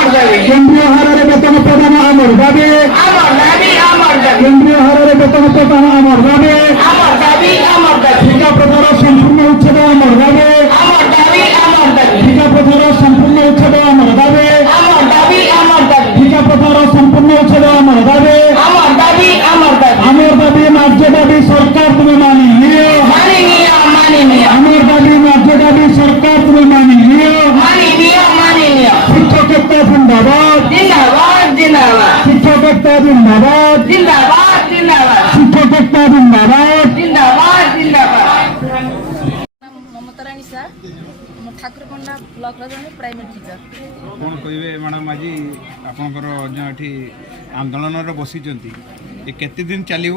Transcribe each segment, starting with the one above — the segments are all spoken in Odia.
কেন্দ্রীয় হারে বেতন প্রদান আমার দাবি, কেন্দ্রীয় হারে বেতন প্রদান আমার দাবি, ঠিকা প্রথার সম্পূর্ণ উচ্ছেদ আমার দাবি, ঠিকা প্রথার সম্পূর্ণ উচ্ছেদ আমার দাবি, ঠিকা প্রথার সম্পূর্ণ উচ্ছেদ আমার দাবি, আমার দাবি ন্যায্য দাবি সরকার তুমি মানি নিও, আমার দাবি ন্যায্য দাবি সরকার তুমি মানি নিও। শিক্ষকত্ব জিন্দাবাদ, শিক্ষকত্ব জিন্দাবাদ, শিক্ষকত্ব জিন্দাবাদ। মমতা রানী স্যার ঠাকুরকোଣ୍ଡা ব্লকর জଣେ ପ୍ରାଇମେରୀ ଟିଚର। କ'ଣ କହିବେ ମ୍ୟାଡ଼ାମ୍, ଆଜି ଆପଣଙ୍କର ଯେଉଁ ଏଠି ଆନ୍ଦୋଳନରେ ବସିଛନ୍ତି ଏ କେତେ ଦିନ ଚାଲିବ,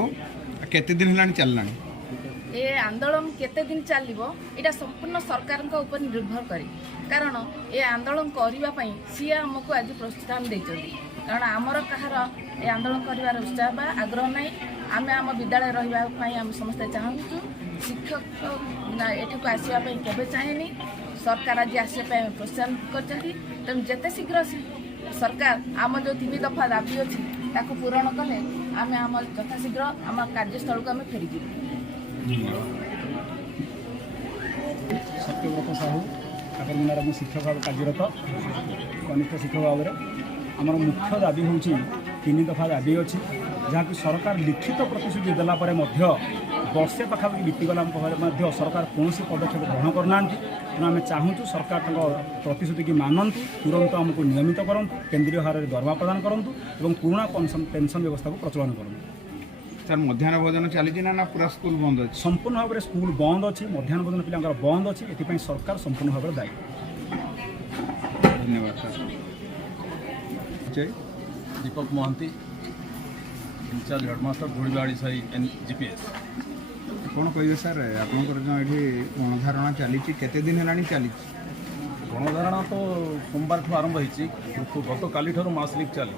କେତେ ଦିନ ହେଲାଣି ଚାଲିଲାଣି? ଏ ଆନ୍ଦୋଳନ କେତେ ଦିନ ଚାଲିବ ଏଇଟା ସମ୍ପୂର୍ଣ୍ଣ ସରକାରଙ୍କ ଉପରେ ନିର୍ଭର କରେ, କାରଣ ଏ ଆନ୍ଦୋଳନ କରିବା ପାଇଁ ସିଏ ଆମକୁ ଆଜି ପ୍ରୋତ୍ସାହନ ଦେଇଛନ୍ତି। କାରଣ ଆମର କାହାର ଏ ଆନ୍ଦୋଳନ କରିବାର ଉତ୍ସାହ ବା ଆଗ୍ରହ ନାହିଁ। ଆମେ ଆମ ବିଦ୍ୟାଳୟ ରହିବା ପାଇଁ ଆମେ ସମସ୍ତେ ଚାହୁଁଛୁ। ଶିକ୍ଷକ ଏଠାକୁ ଆସିବା ପାଇଁ କେବେ ଚାହେଁନି, ସରକାର ଆଜି ଆସିବା ପାଇଁ ପ୍ରୋତ୍ସାହନ କରିଛନ୍ତି। ତେଣୁ ଯେତେ ଶୀଘ୍ର ସରକାର ଆମ ଯେଉଁ 3 ଦଫା ଦାବି ଅଛି ତାକୁ ପୂରଣ କଲେ ଆମେ ଆମ ଯଥାଶୀଘ୍ର ଆମ କାର୍ଯ୍ୟସ୍ଥଳକୁ ଆମେ ଫେରିଯିବୁ। ସତ୍ୟବ୍ରତ ସାହୁ ଠାକୁରଗୁଣ୍ଡାର ମୁଁ ଶିକ୍ଷକ ଭାବେ କାର୍ଯ୍ୟରତ, କନିଷ୍ଠ ଶିକ୍ଷକ ଭାବରେ। ଆମର ମୁଖ୍ୟ ଦାବି ହେଉଛି 3 ଦଫା ଦାବି ଅଛି, ଯାହାକି ସରକାର ଲିଖିତ ପ୍ରତିଶ୍ରୁତି ଦେଲା ପରେ ମଧ୍ୟ ବର୍ଷେ ପାଖାପାଖି ବିତିଗଲା ପରେ ମଧ୍ୟ ସରକାର କୌଣସି ପଦକ୍ଷେପ ଗ୍ରହଣ କରୁନାହାନ୍ତି। ତେଣୁ ଆମେ ଚାହୁଁଛୁ ସରକାର ତାଙ୍କ ପ୍ରତିଶ୍ରୁତିକି ମାନନ୍ତୁ, ତୁରନ୍ତ ଆମକୁ ନିୟମିତ କରନ୍ତୁ, କେନ୍ଦ୍ରୀୟ ହାରରେ ଦରମା ପ୍ରଦାନ କରନ୍ତୁ ଏବଂ ପୁରୁଣା ପେନ୍ସନ୍ ବ୍ୟବସ୍ଥାକୁ ପ୍ରଚଳନ କରନ୍ତୁ। ସାର୍ ମଧ୍ୟାହ୍ନ ଭୋଜନ ଚାଲିଛି ନା ପୁରା ସ୍କୁଲ ବନ୍ଦ ଅଛି? ସମ୍ପୂର୍ଣ୍ଣ ଭାବରେ ସ୍କୁଲ ବନ୍ଦ ଅଛି, ମଧ୍ୟାହ୍ନ ଭୋଜନ ପିଲାଙ୍କର ବନ୍ଦ ଅଛି। ଏଥିପାଇଁ ସରକାର ସମ୍ପୂର୍ଣ୍ଣ ଭାବରେ ଦାୟୀ। ଧନ୍ୟବାଦ sir. Deepak Mohanty, incharge headmaster Dhudibadi Sai NGPS। କ'ଣ କହିବେ ସାର୍, ଆପଣଙ୍କର ଯେଉଁ ଏଠି ଗଣଧାରଣା ଚାଲିଛି କେତେ ଦିନ ହେଲାଣି ଚାଲିଛି? गणधारणा तो सोमवार ठू आरंभ होती, गत काली मास लीव चली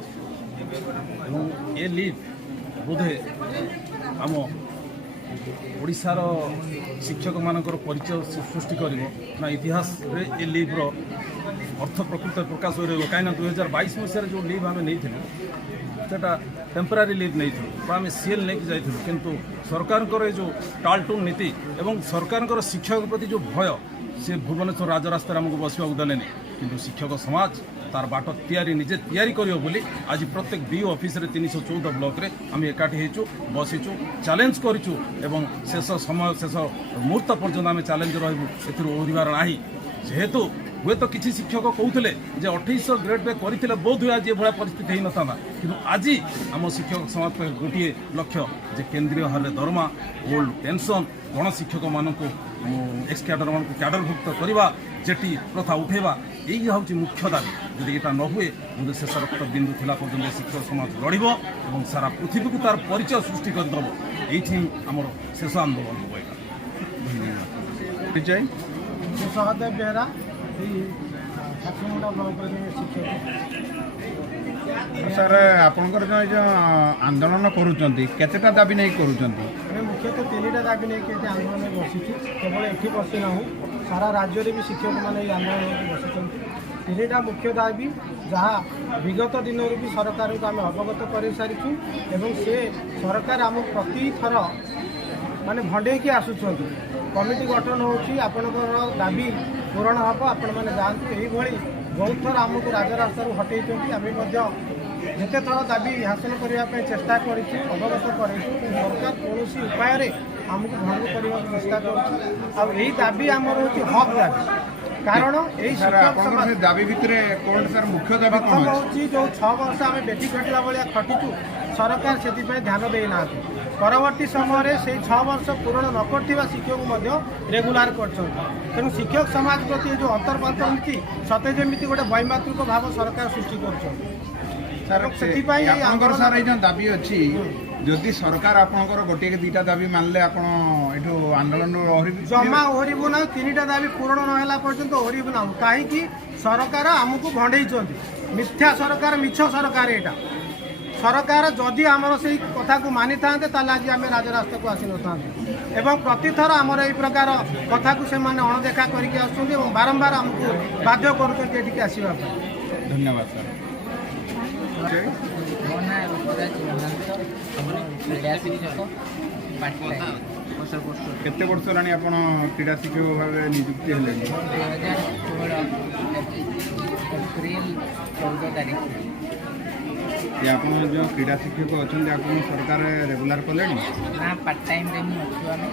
ए लीव बोधे आम ओडिशार शिक्षक मानकर परिचय सृष्टि कर इतिहास ए लीव्र अर्थ प्रकृत प्रकाश हो कहीं 2022 मसीह जो लीव आम नहीं सेटा टेम्परारी लीव नहीं आम सीएल नहीं जाइलु, किंतु सरकार जो टालटून नीति एवं सरकार शिक्षक प्रति जो भय सी भुवनेश्वर राजरास्त आमको बसवाक देले, किंतु शिक्षक समाज तार बाट निजे तैयारी करियो बोली आज प्रत्येक बीओ ऑफिस रे 314 ब्लॉक रे आम एकाठी हेचु बसीचु चैलेंज करिचु एवं शेष समय शेष मुहूर्त पर्यंत आम चैलेंज रहबु एथिर ओहरिबार नाही। जेहेतु हुए तो किसी शिक्षक कहते जे 2800 ग्रेड पे करते बोध हुए आज ये परिस्थिति हो ना, कि आज आम शिक्षक समाज पर गोटे लक्ष्य जे केन्द्रीय हारे दरमा ओल्ड पेंशन गण शिक्षक मानक एक्स कैडर मान कैडरभुक्त करवा जेटी प्रथा उठेवा यही हूँ मुख्य दाबी। जदि यहाँ न हुए मुझे शेष रक्त बिंदु थिला पर्यंत शिक्षक समाज लड़ब और सारा पृथ्वी को तार परिचय सृष्टि करदेव ये आमर शेष आंदोलन हो। सहदेव बेहरा ठाकुरमुंडा ब्लॉक शिक्षक। ସାର୍ ଆପଣଙ୍କର ଯେଉଁ ଆନ୍ଦୋଳନ କରୁଛନ୍ତି କେତେଟା ଦାବି ନେଇ କରୁଛନ୍ତି? ଆମେ ମୁଖ୍ୟତଃ 3ଟା ଦାବି ନେଇକି ଏଠି ଆନ୍ଦୋଳନରେ ବସିଛୁ। କେବଳ ଏଠି ବସିନାହୁଁ, ସାରା ରାଜ୍ୟରେ ବି ଶିକ୍ଷକମାନେ ଏହି ଆନ୍ଦୋଳନରେ ବସିଛନ୍ତି। 3ଟା ମୁଖ୍ୟ ଦାବି ଯାହା ବିଗତ ଦିନରୁ ବି ସରକାରଙ୍କୁ ଆମେ ଅବଗତ କରିସାରିଛୁ ଏବଂ ସେ ସରକାର ଆମକୁ ପ୍ରତିଥର ମାନେ ଭଣ୍ଡେଇକି ଆସୁଛନ୍ତି। କମିଟି ଗଠନ ହେଉଛି, ଆପଣଙ୍କର ଦାବି ପୂରଣ ହେବ, ଆପଣମାନେ ଯାଆନ୍ତୁ। ଏହିଭଳି ବହୁତ ଥର ଆମକୁ ରାଜରାସ୍ତାରୁ ହଟେଇଛନ୍ତି। ଆମେ ମଧ୍ୟ ଯେତେ ଥର ଦାବି ହାସଲ କରିବା ପାଇଁ ଚେଷ୍ଟା କରିଛୁ, ଅବଗତ କରିଛୁ, କିନ୍ତୁ ସରକାର କୌଣସି ଉପାୟରେ ଆମକୁ ଭଙ୍ଗ କରିବାକୁ ଚେଷ୍ଟା କରୁଛି। ଆଉ ଏହି ଦାବି ଆମର ହେଉଛି ହକ୍ ଦାବି, କାରଣ ଏହି ଦାବି ଭିତରେ କ'ଣ ସାର୍ ମୁଖ୍ୟ ଦାବି ପ୍ରଥମ ହେଉଛି ଯେଉଁ 6 ବର୍ଷ ଆମେ ବେଟି କାଟିଲା ଭଳିଆ ଖଟିଛୁ, ସରକାର ସେଥିପାଇଁ ଧ୍ୟାନ ଦେଇନାହାନ୍ତି। ପରବର୍ତ୍ତୀ ସମୟରେ ସେହି 6 ବର୍ଷ ପୂରଣ ନ କରିଥିବା ଶିକ୍ଷକଙ୍କୁ ମଧ୍ୟ ରେଗୁଲାର କରିଛନ୍ତି। ତେଣୁ ଶିକ୍ଷକ ସମାଜ ପ୍ରତି ଯେଉଁ ଅନ୍ତର୍ପାନ୍ତ ନୀତି ସତେ ଯେମିତି ଗୋଟେ ବୈମାତୃକ ଭାବ ସରକାର ସୃଷ୍ଟି କରୁଛନ୍ତି। ସେଥିପାଇଁ ଆପଣଙ୍କର ସାର୍ ଏଇ ଯେଉଁ ଦାବି ଅଛି, ଯଦି ସରକାର ଆପଣଙ୍କର ଗୋଟିଏ କି 2ଟା ଦାବି ମାନିଲେ ଆପଣ ଏଠୁ ଆନ୍ଦୋଳନରୁ ଜମା ଓହରିବୁ ନାହିଁ। 3ଟା ଦାବି ପୂରଣ ନ ହେଲା ପର୍ଯ୍ୟନ୍ତ ଓହରିବୁ ନାହିଁ। କାହିଁକି? ସରକାର ଆମକୁ ଭଣ୍ଡେଇଛନ୍ତି। ମିଥ୍ୟା ସରକାର, ମିଛ ସରକାର ଏଇଟା। ସରକାର ଯଦି ଆମର ସେଇ କଥାକୁ ମାନିଥାନ୍ତେ ତାହେଲେ ଆଜି ଆମେ ରାଜରାସ୍ତାକୁ ଆସିନଥାନ୍ତେ। ଏବଂ ପ୍ରତିଥର ଆମର ଏହି ପ୍ରକାର କଥାକୁ ସେମାନେ ଅଣଦେଖା କରିକି ଆସୁଛନ୍ତି ଏବଂ ବାରମ୍ବାର ଆମକୁ ବାଧ୍ୟ କରୁଛନ୍ତି ଏଠିକି ଆସିବା ପାଇଁ। धन्यवाद सर। ମୋ ନାଁ ରୁପରାଜ ମହାନ୍ତ, ଆମର କ୍ରୀଡ଼ା ଶିକ୍ଷକ ପାଟନା କେତେ ବର୍ଷ ହେଲାଣି ଆପଣ କ୍ରୀଡ଼ା ଶିକ୍ଷକ ଭାବେ ନିଯୁକ୍ତି ହେଲେଣି? 2016 ଏପ୍ରିଲ 14 ତାରିଖ। ଯେ ଆପଣ ଯେଉଁ କ୍ରୀଡ଼ା ଶିକ୍ଷକ ଅଛନ୍ତି ଆପଣ ସରକାର ରେଗୁଲାର କଲେଣି? ନା ପାର୍ଟ ଟାଇମ୍ରେ ହିଁ ଅଛୁ ଆମେ।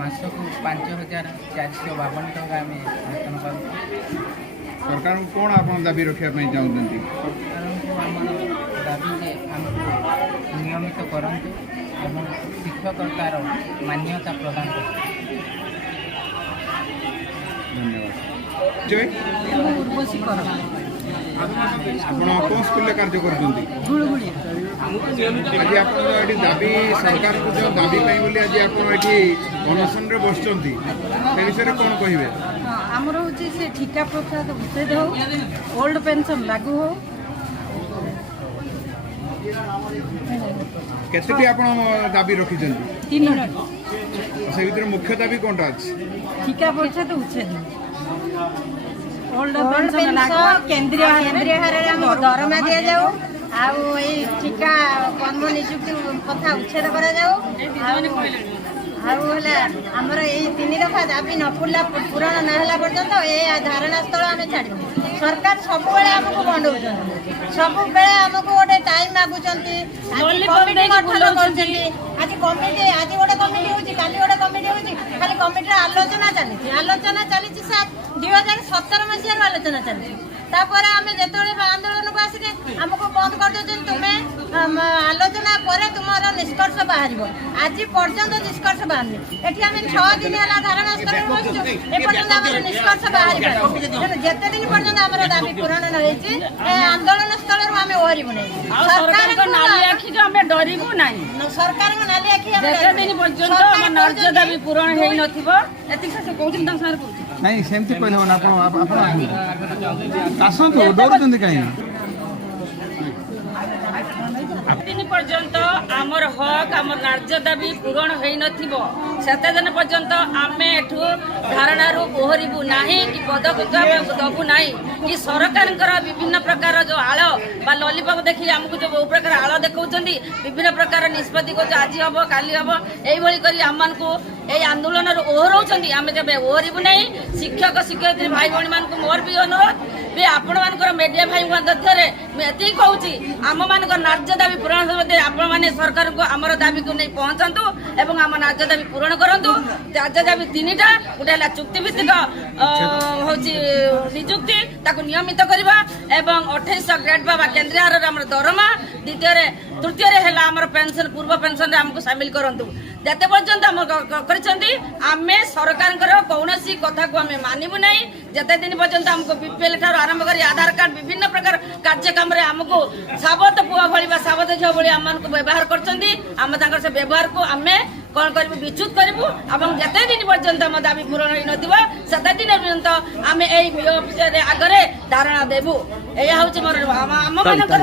ମାସକୁ 5,452 ଟଙ୍କା ଆମେ ବେତନ ପାଉଛୁ। ସରକାରଙ୍କୁ କ'ଣ ଆପଣ ଦାବି ରଖିବା ପାଇଁ ଚାହୁଁଛନ୍ତି? ସରକାରଙ୍କୁ ଆମର ଦାବି ଯେ ଆମକୁ ନିୟମିତ କରନ୍ତୁ ଏବଂ ଶିକ୍ଷକତାର ମାନ୍ୟତା ପ୍ରଦାନ କରନ୍ତୁ। ଧନ୍ୟବାଦ। ଜୟ ଆପଣ କେଉଁ ସ୍କୁଲରେ କାର୍ଯ୍ୟ କରୁଛନ୍ତି? ଆଜି ଆପଣ ଏଠି ଦାବି ସରକାରଙ୍କୁ ଯେଉଁ ଦାବି ପାଇଁ ବୋଲି ଆଜି ଆପଣ ଏଠି ଅନଶନରେ ବସିଛନ୍ତି ସେ ବିଷୟରେ କ'ଣ କହିବେ? ଆମର ହେଉଛି ସେ ଠିକା ପ୍ରଥା ଉଚ୍ଛେଦ ହଉ, ଓଲ୍ଡ ପେନସନ୍ ଲାଗୁ ହଉ। କେତେଟି ଆପଣ ଦାବି ରଖିଛନ୍ତି? 3ଟି। ସେ ଭିତରେ ମୁଖ୍ୟ ଦାବି କ'ଣଟା ଅଛି? ଠିକା ପ୍ରଥା ଉଚ୍ଛେଦ, ଓଲ୍ଡ ପେନସନ୍ ଲାଗୁ, କେନ୍ଦ୍ରୀୟ ହାରରେ ଆମକୁ ଦରମା ଦିଆଯାଉ, ଆଉ ଏଇ ଠିକା କର୍ମ ନିଯୁକ୍ତି କଥା ଉଚ୍ଛେଦ କରାଯାଉ। ଆଉ ହେଲା ଆମର ଏଇ 3 ଦଫା ଦାବି ନ ପୂରଣ ନ ହେଲା ପର୍ଯ୍ୟନ୍ତ ଏ ଧାରଣା ସ୍ଥଳ ଆମେ ଛାଡ଼ିବୁ। ସରକାର ସବୁବେଳେ ଆମକୁ ବଣ୍ଡଉଛନ୍ତି, ସବୁବେଳେ ଆମକୁ ଗୋଟେ ଟାଇମ୍ ମାଗୁଛନ୍ତି। ଆଜି କମିଟି ଗଠନ କରୁଛନ୍ତି, ଆଜି ଗୋଟେ କମିଟି ହେଉଛି, କାଲି ଗୋଟେ କମିଟି ହେଉଛି, ଖାଲି କମିଟିର ଆଲୋଚନା ଚାଲିଛି ସାର୍। 2017 ମସିହାରୁ ଆଲୋଚନା ଚାଲିଛି। ତାପରେ ଆମେ ଯେତେବେଳେ ଆନ୍ଦୋଳନକୁ ଆସିଲେ ଆମକୁ ବନ୍ଦ କରିଦେଉଛନ୍ତି, ତୁମେ ଆଲୋଚନା ପରେ ତୁମର ନିଷ୍କର୍ଷ ବାହାରିବ। ଆଜି ପର୍ଯ୍ୟନ୍ତ ନିଷ୍କର୍ଷ ବାହାରିନି। ଏଠି ଆମେ 6 ଦିନ ହେଲା ଧାରଣା ସ୍ଥଳରେ ବସିଛୁ, ଏପର୍ଯ୍ୟନ୍ତ ଆମର ନିଷ୍କର୍ଷ ବାହାରିବ। ତେଣୁ ଯେତେ ଦିନ ପର୍ଯ୍ୟନ୍ତ ଆମର ଦାବି ପୂରଣ ନ ହେଇଛି ଏ ଆନ୍ଦୋଳନ ସ୍ଥଳରୁ ଆମେ ଓହରିବୁ ନାହିଁ। ସରକାରଙ୍କ ନାଲି ଆଖିକୁ ଆମେ ଡରିବୁ ନାହିଁ। ସରକାରଙ୍କ ନାଲି ଆଖି ଯେତେ ଦିନ ପର୍ଯ୍ୟନ୍ତ ଆମ ନ୍ୟାଯ୍ୟ ଦାବି ପୂରଣ ହେଇନଥିବ, ଏତିକି ସେ କହୁଛନ୍ତି ତାଙ୍କ ସାଙ୍ଗରେ କହୁଛି। ନାଇଁ ସେମିତି କହିଲେ ହେବ ନା। ଆପଣ ଆସନ୍ତୁ, ଡରୁଛନ୍ତି କାହିଁକି? ଦିନ ପର୍ଯ୍ୟନ୍ତ ଆମର ହକ୍ ଆମର ନ୍ୟାଯ୍ୟ ଦାବି ପୂରଣ ହୋଇନଥିବ ସେତେଦିନ ପର୍ଯ୍ୟନ୍ତ ଆମେ ଏଠୁ ଧାରଣାରୁ ଓହରିବୁ ନାହିଁ କି ପଦକ୍ଷେପ ଦେବୁ ନାହିଁ। କି ସରକାରଙ୍କର ବିଭିନ୍ନ ପ୍ରକାର ଯେଉଁ ଆଳ ବା ଲଲିପପ ଦେଖି ଆମକୁ ଯେଉଁ ପ୍ରକାର ଆଳ ଦେଖାଉଛନ୍ତି, ବିଭିନ୍ନ ପ୍ରକାର ନିଷ୍ପତ୍ତି କରୁଛୁ, ଆଜି ହେବ କାଲି ହେବ, ଏଇଭଳି କରି ଆମମାନଙ୍କୁ এই আন্দোলনের ওহরাউଛନ୍ତି। আমি কেবে ওহরিবু নাই। শিক্ষক শিক্ষয়িত্রী ভাই ভଉଣୀମାନଙ୍କୁ ମୋର ବି ଅନୁରୋଧ ବି ଆପଣମାନଙ୍କର ମିଡ଼ିଆ ଭାଇଙ୍କ ତଥ୍ୟରେ ମୁଁ ଏତିକି କହୁଛି, ଆମମାନଙ୍କର ନ୍ୟାଯ୍ୟ ଦାବି ପୂରଣ ସମୟରେ ଆପଣମାନେ ସରକାରଙ୍କୁ ଆମର ଦାବିକୁ ନେଇ ପହଞ୍ଚନ୍ତୁ ଏବଂ ଆମ ନ୍ୟାଯ୍ୟ ଦାବି ପୂରଣ କରନ୍ତୁ। ନ୍ୟାଯ୍ୟ ଦାବି 3ଟା, ଗୋଟେ ହେଲା ଚୁକ୍ତିଭିତ୍ତିକ ହେଉଛି ନିଯୁକ୍ତି, ତାକୁ ନିୟମିତ କରିବା ଏବଂ 2800 ଗ୍ରେଡ୍ ବା କେନ୍ଦ୍ରୀୟ ହାରରେ ଆମର ଦରମା, ତୃତୀୟରେ ହେଲା ଆମର ପେନସନ୍, ପୂର୍ବ ପେନସନରେ ଆମକୁ ସାମିଲ କରନ୍ତୁ। ଯେତେ ପର୍ଯ୍ୟନ୍ତ ଆମ କରିଛନ୍ତି ଆମେ ସରକାରଙ୍କର କୌଣସି କଥାକୁ ଆମେ ମାନିବୁ ନାହିଁ। ଯେତେ ଦିନ ପର୍ଯ୍ୟନ୍ତ ଆମକୁ ବିପିଏଲ୍ ଠାରୁ ଆରମ୍ଭ କରି ଆଧାର କାର୍ଡ ବିଭିନ୍ନ ପ୍ରକାର କାର୍ଯ୍ୟକ୍ରମରେ ଆମକୁ ସାବତ ପୁଅ ଭଳି ବା ସାବତ ଝିଅ ଭଳି ଆମମାନଙ୍କୁ ବ୍ୟବହାର କରୁଛନ୍ତି। ଆମେ ତାଙ୍କର ସେ ବ୍ୟବହାରକୁ ଆମେ କ'ଣ କରିବୁ, ବିଚ୍ୟୁତ କରିବୁ ଏବଂ ଯେତେ ଦିନ ପର୍ଯ୍ୟନ୍ତ ଆମ ଦାବି ପୂରଣ ହୋଇନଥିବ ସେତେ ଦିନ ପର୍ଯ୍ୟନ୍ତ ଆମେ ଏଇ ବିଓ ଅଫିସରେ ଆଗରେ ଧାରଣା ଦେବୁ। ଏହା ହେଉଛି ମୋର ଆମ ଭାଇମାନଙ୍କର